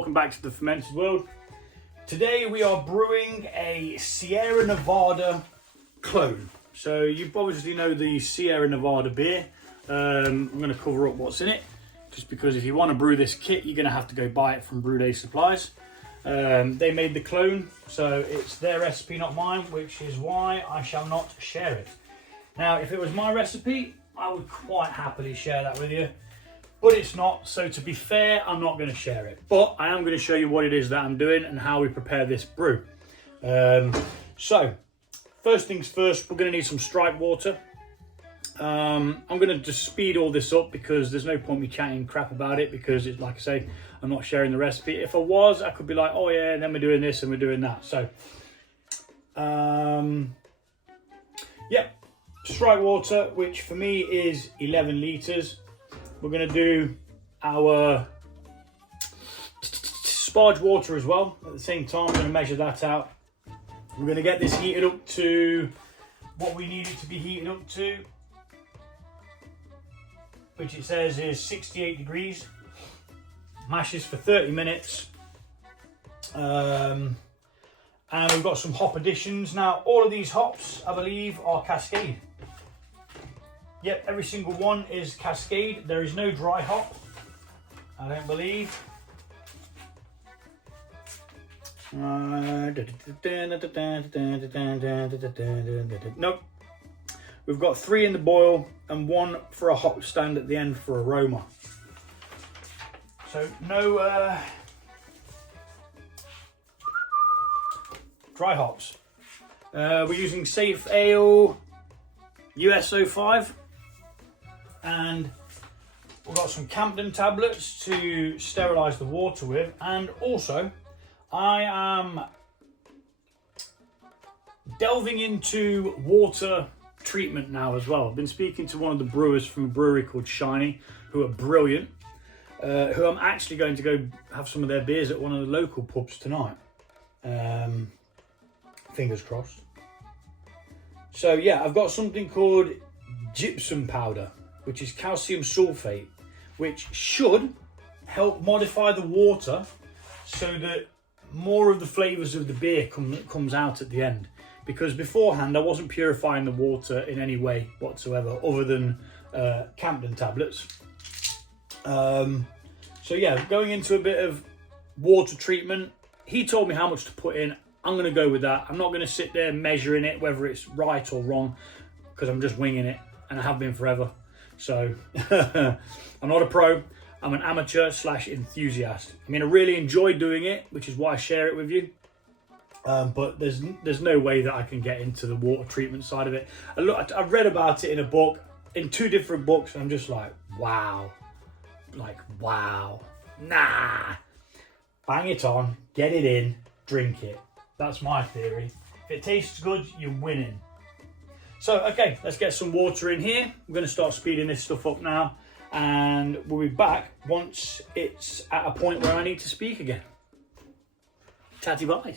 welcome back to the Fermented World. Today we are brewing a Sierra Nevada clone. So you obviously know the Sierra Nevada beer. I'm going to cover up what's in it, just because if you want to brew this kit, you're going to have to go buy it from Brew-day supplies. They made the clone, so it's their recipe, not mine, which is why I shall not share it. Now, if it was my recipe, I would quite happily share that with you. But it's not, so to be fair, I'm not going to share it. But I am going to show you what it is that I'm doing and how we prepare this brew. So, first things first, we're going to need some strike water. I'm going to just speed all this up because there's no point me chatting crap about it, because it's like I say, I'm not sharing the recipe. If I was, I could be like, oh yeah, and then we're doing this and we're doing that. So, yeah, strike water, which for me is 11 litres. We're going to do our sparge water as well. At the same time, we're going to measure that out. We're going to get this heated up to what we need it to be heated up to, which it says is 68 degrees. Mashes for 30 minutes. And we've got some hop additions. Now, all of these hops, I believe, are Cascade. Yep, every single one is Cascade. There is no dry hop, I don't believe. Nope. We've got 3 in the boil and 1 for a hop stand at the end for aroma. So no dry hops. We're using Safe Ale US05. And we've got some Campden tablets to sterilise the water with, and also I am delving into water treatment now as well. I've been speaking to one of the brewers from a brewery called Shiny, who are brilliant, who I'm actually going to go have some of their beers at one of the local pubs tonight. Fingers crossed. So yeah, I've got something called gypsum powder, which is calcium sulfate, which should help modify the water so that more of the flavours of the beer comes out at the end. Because beforehand I wasn't purifying the water in any way whatsoever, other than Campden tablets. So yeah, going into a bit of water treatment. He told me how much to put in. I'm going to go with that. I'm not going to sit there measuring it, whether it's right or wrong, because I'm just winging it, and I have been forever. So I'm not a pro, I'm an amateur / enthusiast. I mean, I really enjoy doing it, which is why I share it with you. But there's no way that I can get into the water treatment side of it. I've read about it in a book, in 2 different books, and I'm just like, wow. Like, wow. Nah. Bang it on, get it in, drink it. That's my theory. If it tastes good, you're winning. So, okay, let's get some water in here. I'm going to start speeding this stuff up now, and we'll be back once it's at a point where I need to speak again. Chatty bye.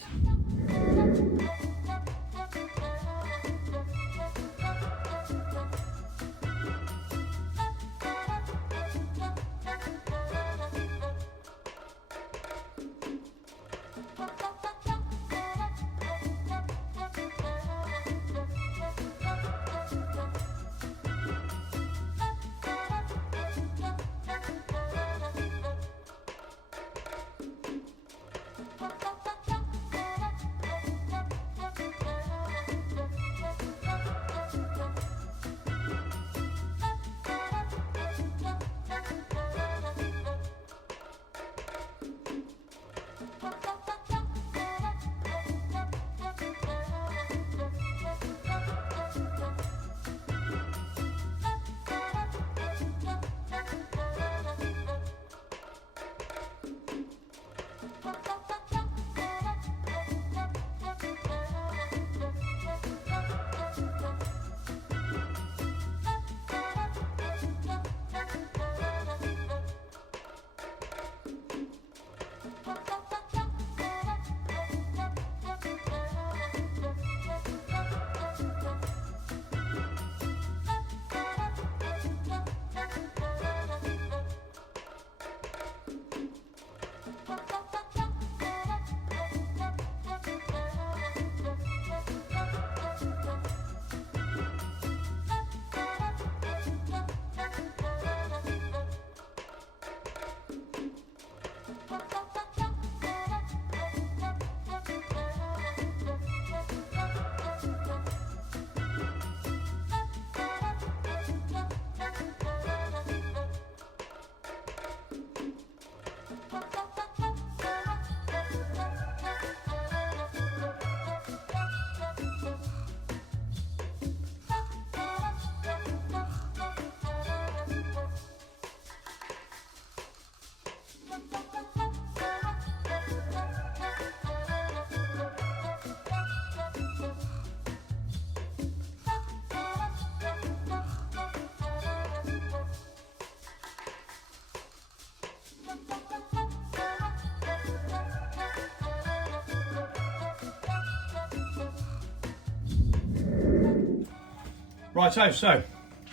Righto, so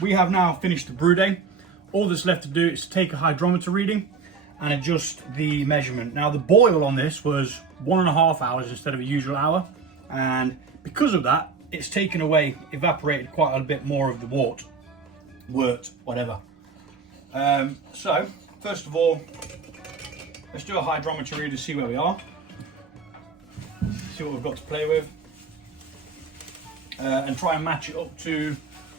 we have now finished the brew day. All that's left to do is to take a hydrometer reading and adjust the measurement. Now the boil on this was 1.5 hours instead of a usual hour, and because of that, it's taken away, evaporated quite a bit more of the wort, whatever. So first of all, let's do a hydrometer read to see where we are, see what we've got to play with, and try and match it up to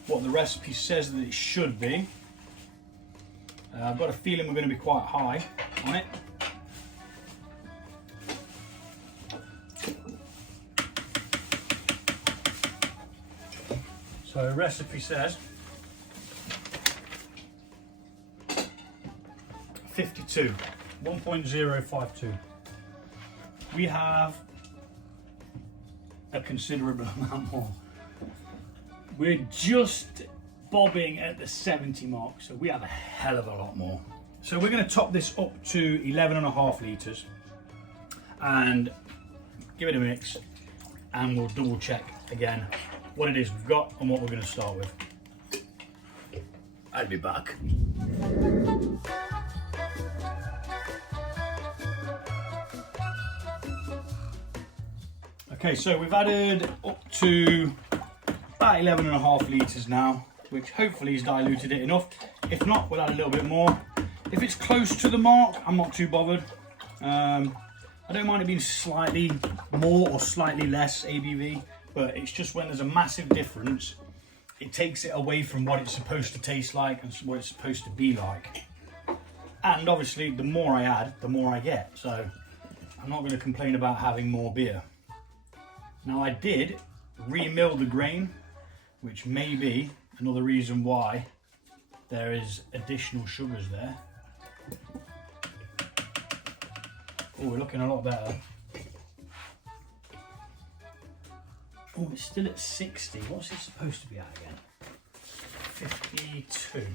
what the recipe says that it should be. I've got a feeling we're going to be quite high on it. So the recipe says 52, 1.052. We have a considerable amount more. We're just bobbing at the 70 mark, so we have a hell of a lot more. So we're going to top this up to 11.5 litres and give it a mix, and we'll double check again what it is we've got and what we're going to start with. I'll be back. Okay, so we've added up to about 11.5 litres now, which hopefully has diluted it enough. If not, we'll add a little bit more. If it's close to the mark, I'm not too bothered. I don't mind it being slightly more or slightly less ABV, but it's just when there's a massive difference, it takes it away from what it's supposed to taste like and what it's supposed to be like. And obviously, the more I add, the more I get. So I'm not going to complain about having more beer. Now I did re-mill the grain, which may be another reason why there is additional sugars there. Oh, we're looking a lot better. Oh, it's still at 60. What's it supposed to be at again? 52.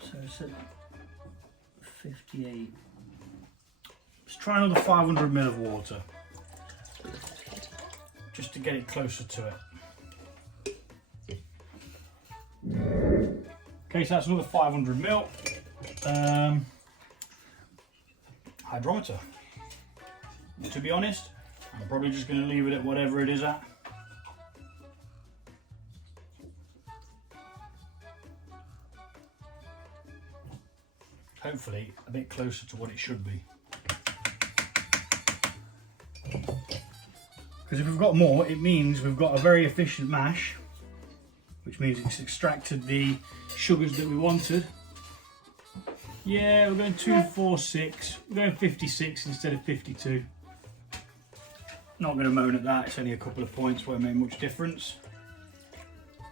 So it's at 58. Let's try another 500 ml of water, just to get it closer to it. Okay, so that's another 500 ml. Hydrometer. To be honest, I'm probably just going to leave it at whatever it is at. Hopefully a bit closer to what it should be. Because if we've got more, it means we've got a very efficient mash, which means it's extracted the sugars that we wanted. Yeah, we're going 246. We're going 56 instead of 52. Not going to moan at that. It's only a couple of points, won't make much difference.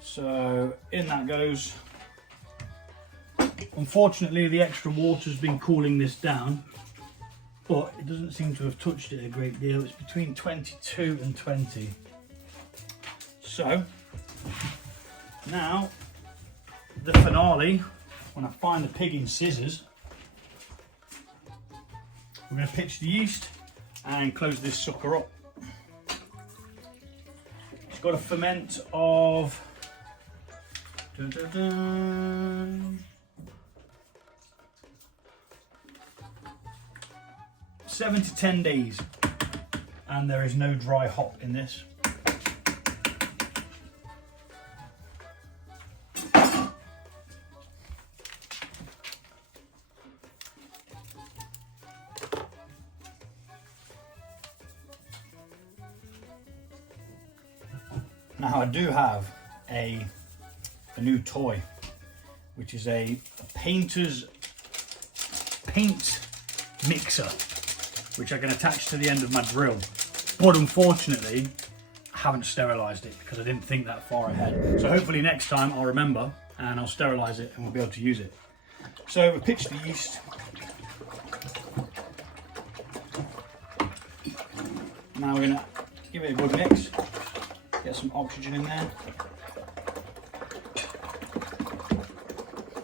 So in that goes. Unfortunately, the extra water's been cooling this down, but it doesn't seem to have touched it a great deal. It's between 22 and 20. So now the finale, when I find the pigging scissors, we're going to pitch the yeast and close this sucker up. It's got a ferment of 7 to 10 days, and there is no dry hop in this. Now I do have a new toy, which is a painter's paint mixer, which I can attach to the end of my drill. But unfortunately, I haven't sterilised it because I didn't think that far ahead. So hopefully next time I'll remember and I'll sterilise it and we'll be able to use it. So we pitch the yeast. Now we're going to give it a good mix. Get some oxygen in there.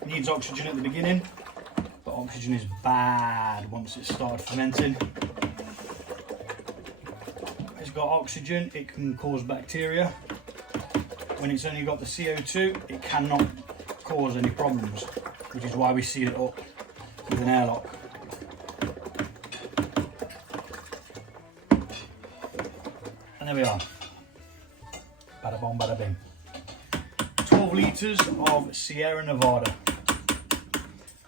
Needs oxygen at the beginning, but oxygen is bad once it's started fermenting. If it's got oxygen, it can cause bacteria. When it's only got the CO2, it cannot cause any problems, which is why we seal it up with an airlock. And there we are. Bada bom, bada bing. 12 litres of Sierra Nevada.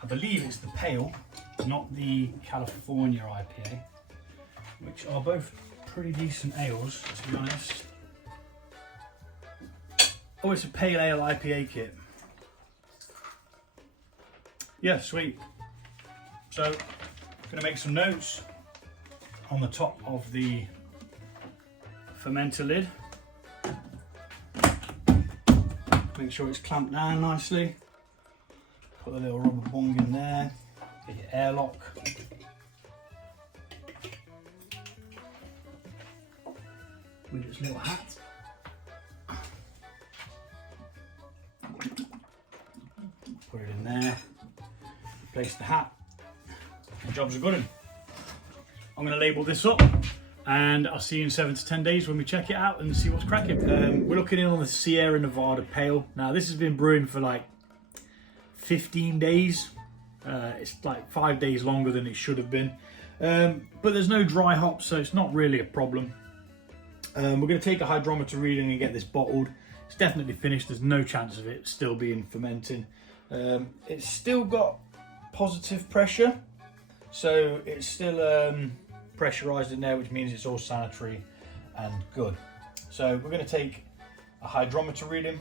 I believe it's the pale, not the California IPA, which are both pretty decent ales, to be honest. Oh, it's a pale ale IPA kit. Yeah, sweet. So, I'm going to make some notes on the top of the fermenter lid. Make sure it's clamped down nicely. Put a little rubber bung in there. Get your airlock. With its little hat. Put it in there. Place the hat. The job's a good one. I'm going to label this up, and I'll see you in 7 to 10 days when we check it out and see what's cracking. We're looking in on the Sierra Nevada Pale. Now this has been brewing for like 15 days. It's like 5 days longer than it should have been. But there's no dry hops, so it's not really a problem. We're going to take a hydrometer reading and get this bottled. It's definitely finished. There's no chance of it still being fermenting. It's still got positive pressure, so it's still pressurized in there, which means it's all sanitary and good. So we're going to take a hydrometer reading.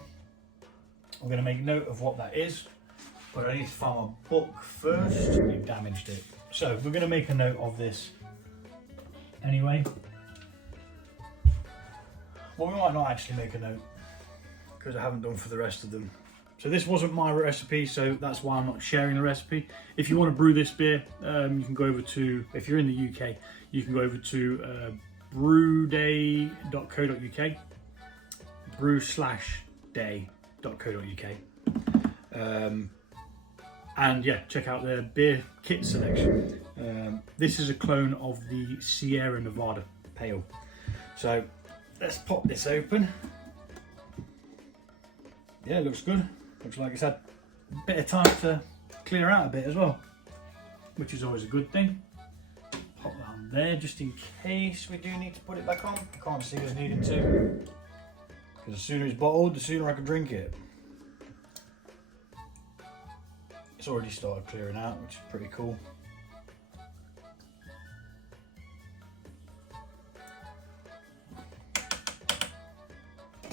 I'm going to make note of what that is, but I need to find my book first. We've damaged it. So we're going to make a note of this anyway. Well, we might not actually make a note because I haven't done for the rest of them. So this wasn't my recipe, so that's why I'm not sharing the recipe. If you want to brew this beer, you can go over to, if you're in the UK, you can go over to Brew-day.co.uk, brew/day.co.uk, and yeah, check out their beer kit selection. This is a clone of the Sierra Nevada Pale. So let's pop this open. Yeah, it looks good. Looks like it's had a bit of time to clear out a bit as well, which is always a good thing. Pop that on there just in case we do need to put it back on. I can't see us needing to, because the sooner it's bottled, the sooner I can drink it. It's already started clearing out, which is pretty cool.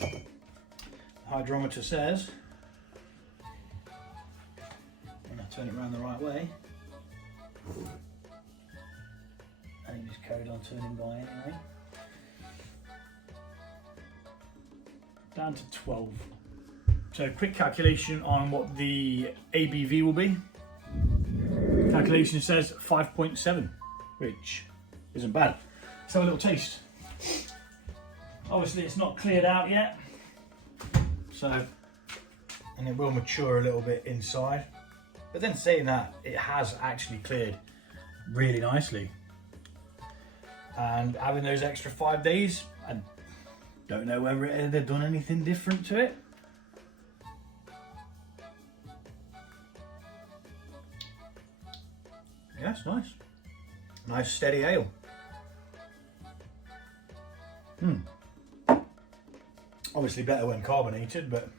The hydrometer says, when I turn it around the right way, and it just carried on turning by anyway, down to 12. So quick calculation on what the ABV will be. Calculation says 5.7, which isn't bad. Let's have a little taste. Obviously it's not cleared out yet, so, and it will mature a little bit inside. But then saying that, it has actually cleared really nicely. And having those extra 5 days, I don't know whether they've done anything different to it. Yeah, it's nice. Nice steady ale. Obviously better when carbonated, but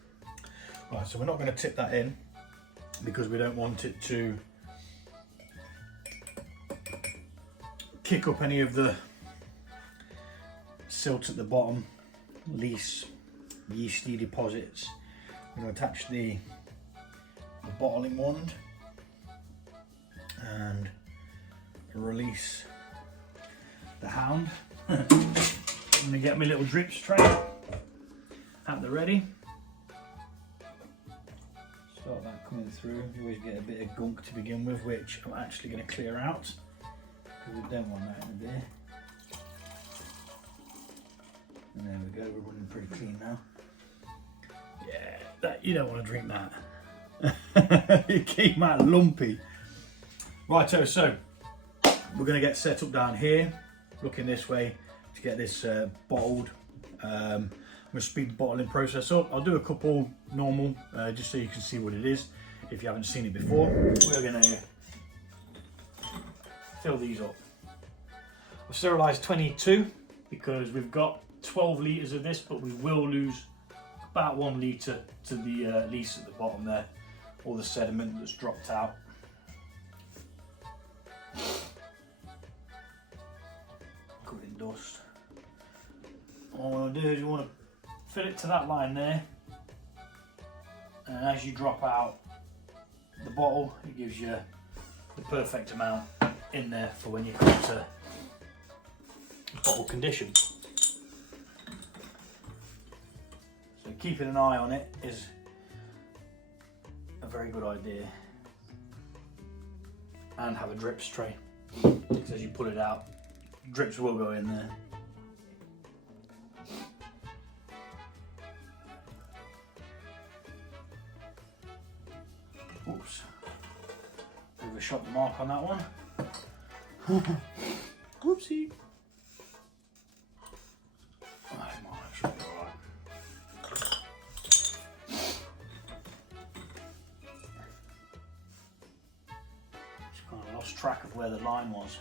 right, so we're not going to tip that in because we don't want it to kick up any of the silt at the bottom, least yeasty deposits. I'm going to attach the bottling wand and release the hound. I'm going to get my little drips tray at the ready. Start that coming through. You always get a bit of gunk to begin with, which I'm actually going to clear out because we don't want that in the beer. And there we go, we're running pretty clean now. Yeah, you don't want to drink that. It came out lumpy. Righto, so we're going to get set up down here, looking this way to get this bottled. I'm going to speed the bottling process up. I'll do a couple normal, just so you can see what it is if you haven't seen it before. We're going to fill these up. I've sterilised 22 because we've got 12 litres of this, but we will lose about 1 litre to the lees at the bottom there, all the sediment that's dropped out. Covered in dust. All I want to do is you want to fill it to that line there, and as you drop out the bottle, it gives you the perfect amount in there for when you come to bottle condition. So keeping an eye on it is a very good idea, and have a drips tray, because as you pull it out, drips will go in there. Oops, overshot the mark on that one. Whoopsie. Oh, might actually be all right. Just kind of lost track of where the line was.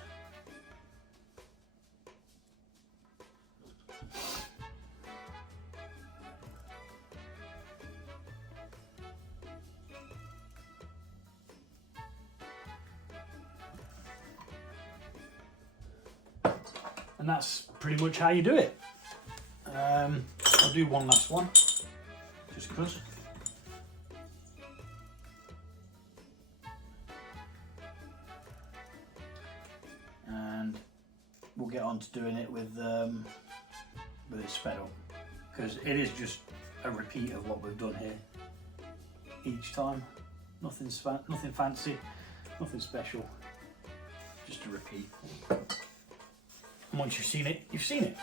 And that's pretty much how you do it. I'll do one last one, just because. And we'll get on to doing it with it sped up, because it is just a repeat of what we've done here each time. Nothing fancy, nothing special, just a repeat. And once you've seen it, you've seen it.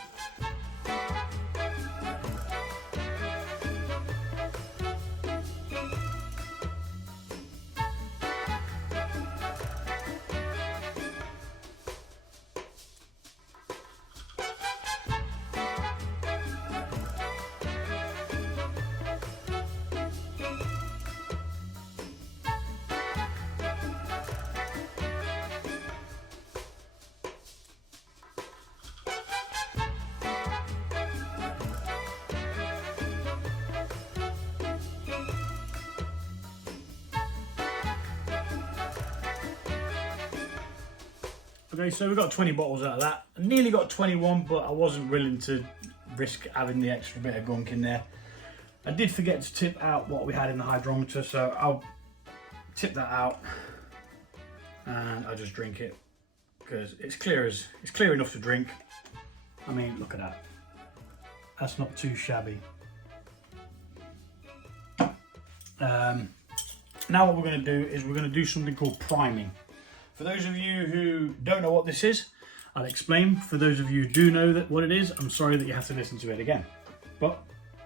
Okay, so we got 20 bottles out of that. I nearly got 21, but I wasn't willing to risk having the extra bit of gunk in there. I did forget to tip out what we had in the hydrometer, so I'll tip that out and I'll just drink it, because it's clear enough to drink. I mean, look at that. That's not too shabby. Now what we're going to do is we're going to do something called priming. For those of you who don't know what this is, I'll explain. For those of you who do know what it is, I'm sorry that you have to listen to it again. But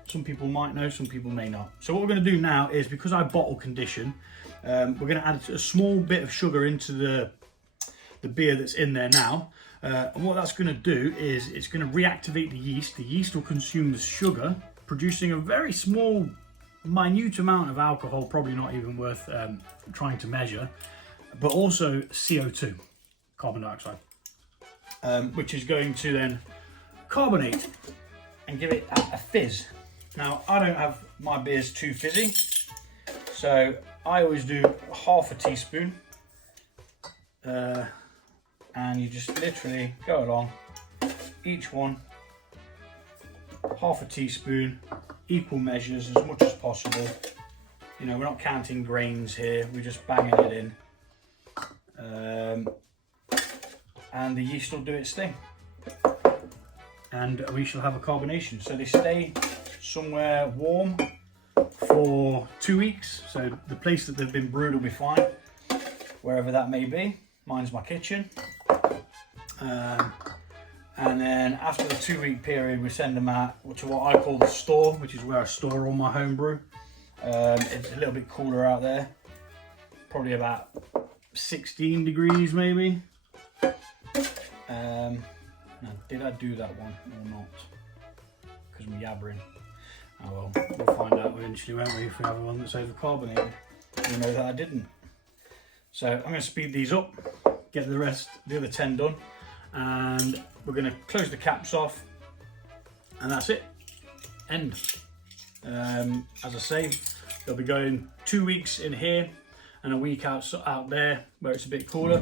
some people might know, some people may not. So what we're going to do now is, because I bottle condition, we're going to add a small bit of sugar into the beer that's in there now. And what that's going to do is it's going to reactivate the yeast. The yeast will consume the sugar, producing a very small, minute amount of alcohol, probably not even worth trying to measure, but also CO2, carbon dioxide, which is going to then carbonate and give it a fizz. Now, I don't have my beers too fizzy, so I always do half a teaspoon, and you just literally go along, each one, half a teaspoon, equal measures as much as possible. You know, we're not counting grains here, we're just banging it in. And the yeast will do its thing, and we shall have a carbonation. So they stay somewhere warm for 2 weeks, so the place that they've been brewed will be fine, wherever that may be. Mine's my kitchen. And then after the 2 week period, we send them out to what I call the store, which is where I store all my home brew. It's a little bit cooler out there, probably about 16 degrees maybe. Now, did I do that one or not? Because I'm yabbering. Oh well, we'll find out eventually, won't we, if we have one that's over carbonated. We know that I didn't. So I'm going to speed these up, get the other 10 done, and we're going to close the caps off, and that's it. End. As I say, they'll be going 2 weeks in here and a week out there where it's a bit cooler.